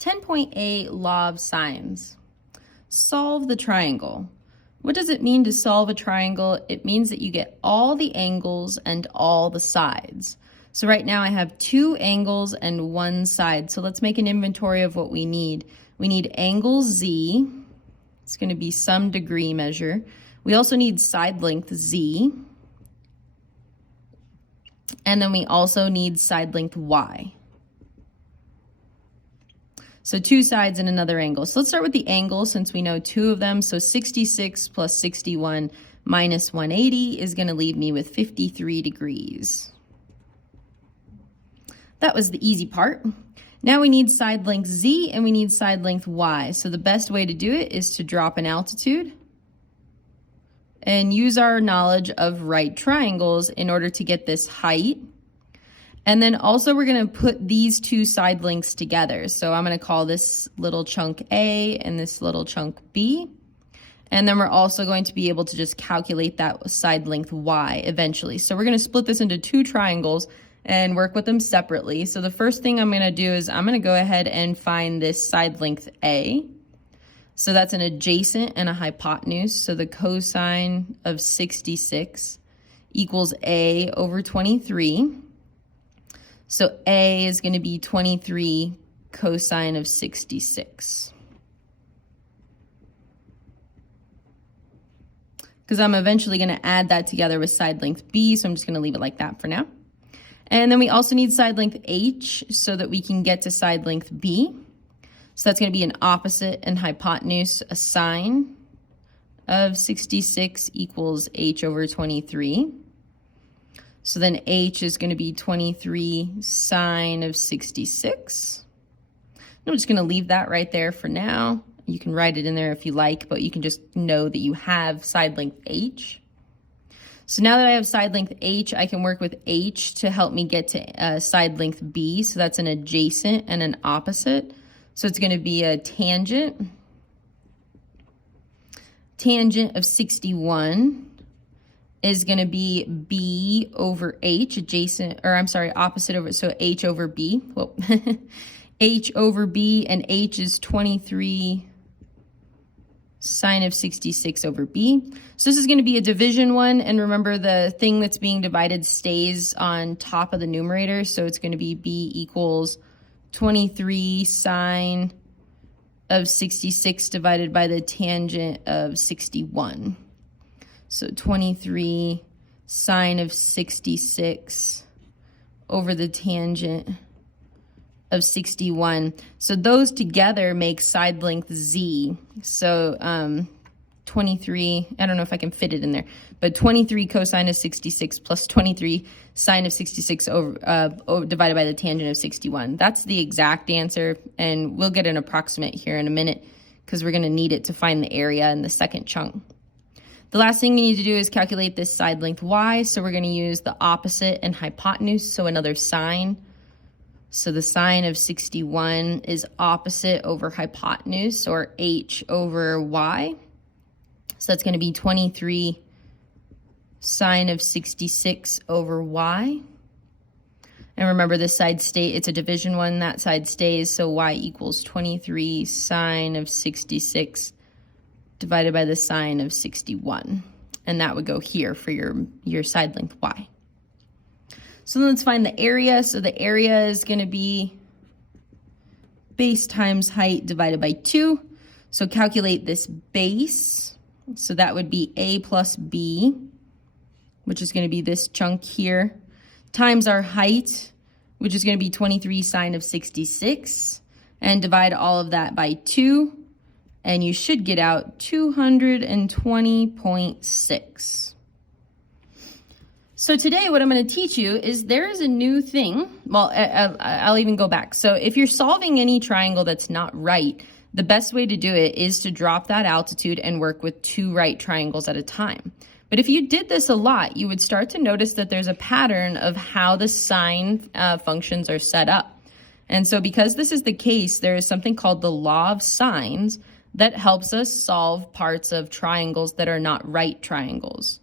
10.8 Law of Sines. Solve the triangle. What does it mean to solve a triangle? It means that you get all the angles and all the sides. So right now I have 2 angles and 1 side. So let's make an inventory of what we need. We need angle Z. It's going to be some degree measure. We also need side length Z. And then we also need side length Y. So 2 sides and another angle. So let's start with the angle since we know 2 of them. So 66 plus 61 minus 180 is going to leave me with 53 degrees. That was the easy part. Now we need side length Z and we need side length Y. So the best way to do it is to drop an altitude and use our knowledge of right triangles in order to get this height. And then also we're going to put these 2 side lengths together. So I'm going to call this little chunk A and this little chunk B. And then we're also going to be able to just calculate that side length Y eventually. So we're going to split this into 2 triangles and work with them separately. So the first thing I'm going to do is I'm going to go ahead and find this side length A. So that's an adjacent and a hypotenuse. So the cosine of 66 equals A over 23. So A is going to be 23 cosine of 66. Because I'm eventually going to add that together with side length B, so I'm just going to leave it like that for now. And then we also need side length H so that we can get to side length B. So that's going to be an opposite and hypotenuse. A sine of 66 equals H over 23. So then H is going to be 23 sine of 66. I'm just going to leave that right there for now. You can write it in there if you like, but you can just know that you have side length H. So now that I have side length H, I can work with H to help me get to side length B. So that's an adjacent and an opposite. So it's going to be a tangent. Tangent of 61 is going to be B over H, adjacent, or I'm sorry, opposite over, so H over B. Well, H over B, and H is 23 sine of 66 over B. So this is going to be a division one, and remember the thing that's being divided stays on top of the numerator, so it's going to be B equals 23 sine of 66 divided by the tangent of 61. So 23 sine of 66 over the tangent of 61. So those together make side length Z. So 23, I don't know if I can fit it in there, but 23 cosine of 66 plus 23 sine of 66 over divided by the tangent of 61. That's the exact answer, and we'll get an approximate here in a minute because we're going to need it to find the area in the second chunk. The last thing we need to do is calculate this side length Y, so we're going to use the opposite and hypotenuse, so another sine. So the sine of 61 is opposite over hypotenuse, or H over Y. So that's going to be 23 sine of 66 over Y. And remember this side it's a division one, that side stays, so Y equals 23 sine of 66 divided by the sine of 61. And that would go here for your side length Y. So then let's find the area. So the area is going to be base times height divided by 2. So calculate this base. So that would be A plus B, which is going to be this chunk here, times our height, which is going to be 23 sine of 66, and divide all of that by 2. And you should get out 220.6. So today what I'm going to teach you is there is a new thing. Well, I'll even go back. So if you're solving any triangle that's not right, the best way to do it is to drop that altitude and work with 2 right triangles at a time. But if you did this a lot, you would start to notice that there's a pattern of how the sine functions are set up. And so because this is the case, there is something called the law of sines that helps us solve parts of triangles that are not right triangles.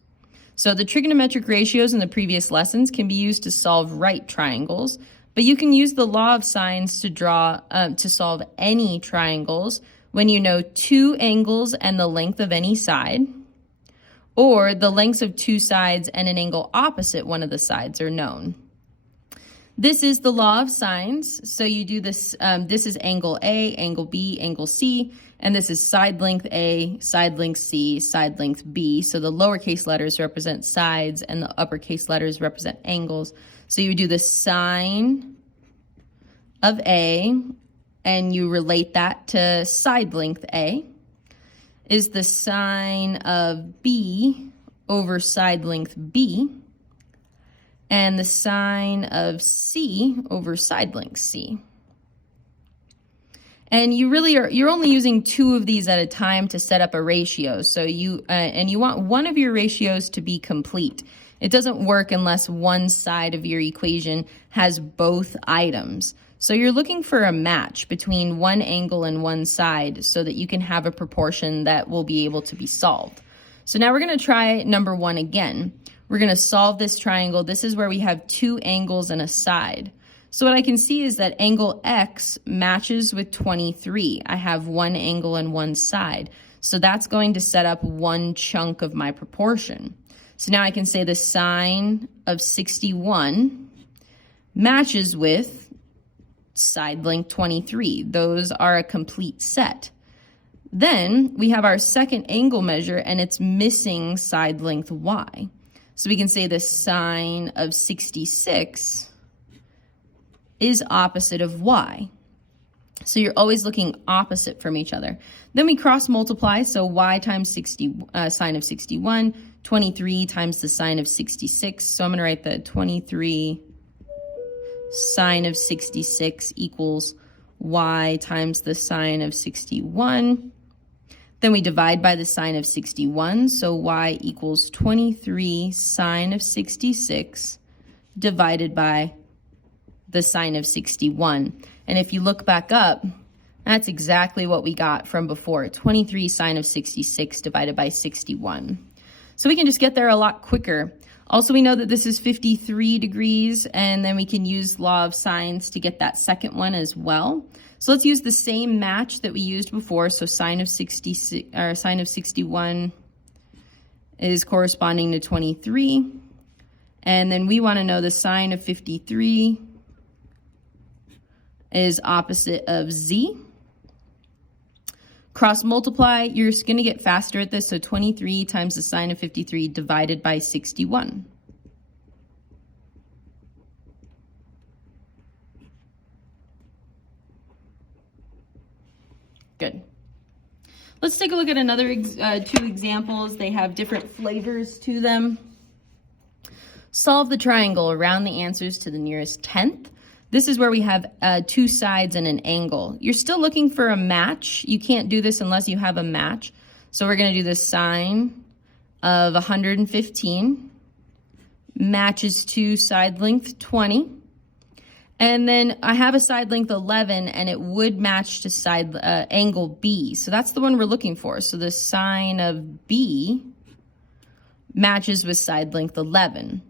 So the trigonometric ratios in the previous lessons can be used to solve right triangles, But you can use the law of sines to solve any triangles when you know two angles and the length of any side, or the lengths of two sides and an angle opposite one of the sides are known. This is the law of sines. So you do this, this is angle A, angle B, angle C, and this is side length A, side length C, side length B. So the lowercase letters represent sides and the uppercase letters represent angles. So you do the sine of A, and you relate that to side length A, is the sine of B over side length B, and the sine of C over side length C. And you're only using two of these at a time to set up a ratio. So you want one of your ratios to be complete. It doesn't work unless one side of your equation has both items. So you're looking for a match between one angle and one side so that you can have a proportion that will be able to be solved. So now we're going to try number one again. We're going to solve this triangle. This is where we have two angles and a side. So what I can see is that angle X matches with 23. I have one angle and one side. So that's going to set up one chunk of my proportion. So now I can say the sine of 61 matches with side length 23. Those are a complete set. Then we have our second angle measure, and it's missing side length Y. So we can say the sine of 66 is opposite of Y. So you're always looking opposite from each other. Then we cross multiply, so Y times sine of 61, 23 times the sine of 66. So I'm going to write the 23 sine of 66 equals Y times the sine of 61. Then we divide by the sine of 61, so Y equals 23 sine of 66 divided by the sine of 61. And if you look back up, that's exactly what we got from before, 23 sine of 66 divided by 61. So we can just get there a lot quicker. Also, we know that this is 53 degrees, and then we can use law of sines to get that second one as well. So let's use the same match that we used before. So sine of 61 is corresponding to 23. And then we want to know the sine of 53 is opposite of Z. Cross multiply, you're going to get faster at this, so 23 times the sine of 53 divided by 61. Good. Let's take a look at another two examples. They have different flavors to them. Solve the triangle around the answers to the nearest tenth. This is where we have two sides and an angle. You're still looking for a match. You can't do this unless you have a match. So we're going to do the sine of 115 matches to side length 20. And then I have a side length 11, and it would match to side angle B. So that's the one we're looking for. So the sine of B matches with side length 11.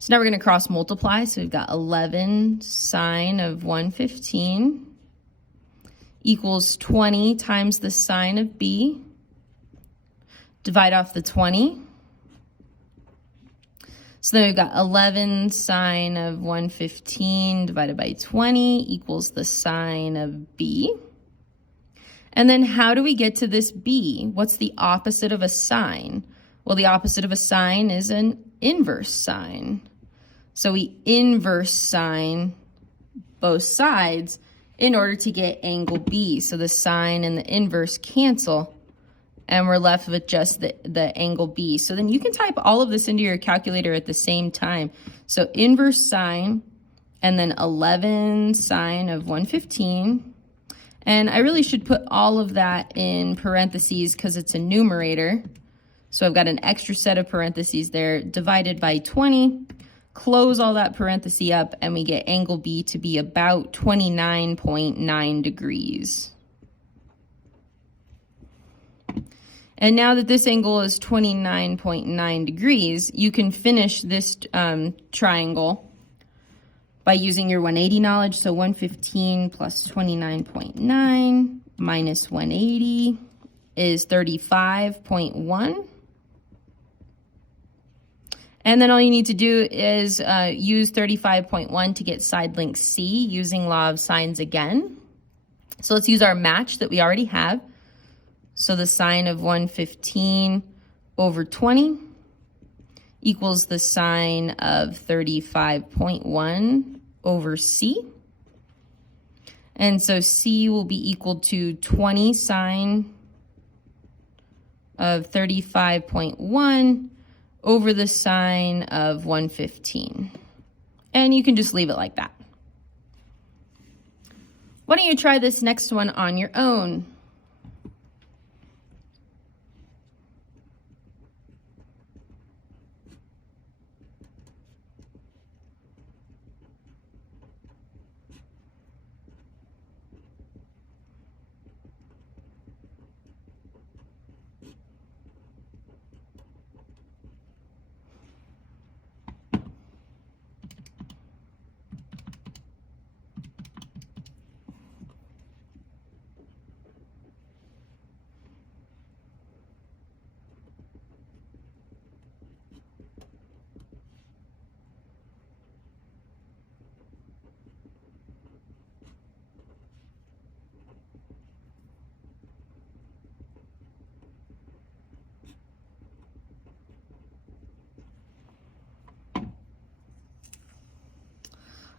So now we're going to cross multiply. So we've got 11 sine of 115 equals 20 times the sine of B. Divide off the 20. So then we've got 11 sine of 115 divided by 20 equals the sine of B. And then how do we get to this B? What's the opposite of a sine? Well, the opposite of a sine is an inverse sine. So we inverse sine both sides in order to get angle B. So the sine and the inverse cancel, and we're left with just the angle B. So then you can type all of this into your calculator at the same time. So inverse sine, and then 11 sine of 115. And I really should put all of that in parentheses because it's a numerator. So I've got an extra set of parentheses there, divided by 20. Close all that parenthesis up, and we get angle B to be about 29.9 degrees. And now that this angle is 29.9 degrees, you can finish this triangle by using your 180 knowledge. So 115 plus 29.9 minus 180 is 35.1. And then all you need to do is use 35.1 to get side length C using law of sines again. So let's use our match that we already have. So the sine of 115 over 20 equals the sine of 35.1 over C. And so C will be equal to 20 sine of 35.1 over the sine of 115. And you can just leave it like that. Why don't you try this next one on your own?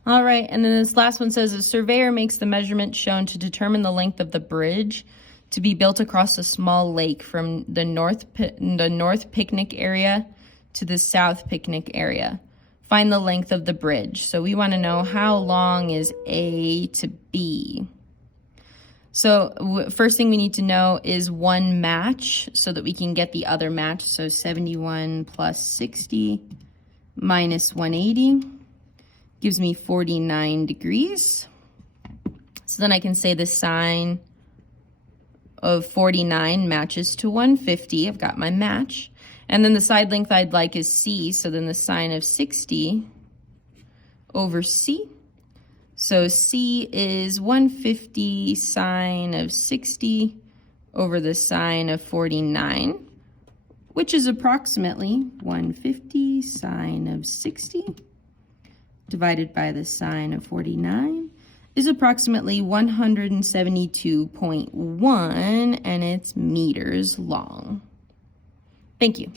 All right, and then this last one says, a surveyor makes the measurement shown to determine the length of the bridge to be built across a small lake from the north picnic area to the south picnic area. Find the length of the bridge. So we want to know how long is A to B. So first thing we need to know is one match so that we can get the other match. So 71 plus 60 minus 180 gives me 49 degrees. So then I can say the sine of 49 matches to 150. I've got my match. And then the side length I'd like is C. So then the sine of 60 over C. So C is 150 sine of 60 over the sine of 49, which is approximately 150 sine of 60 divided by the sine of 49 is approximately 172.1, and it's meters long. Thank you.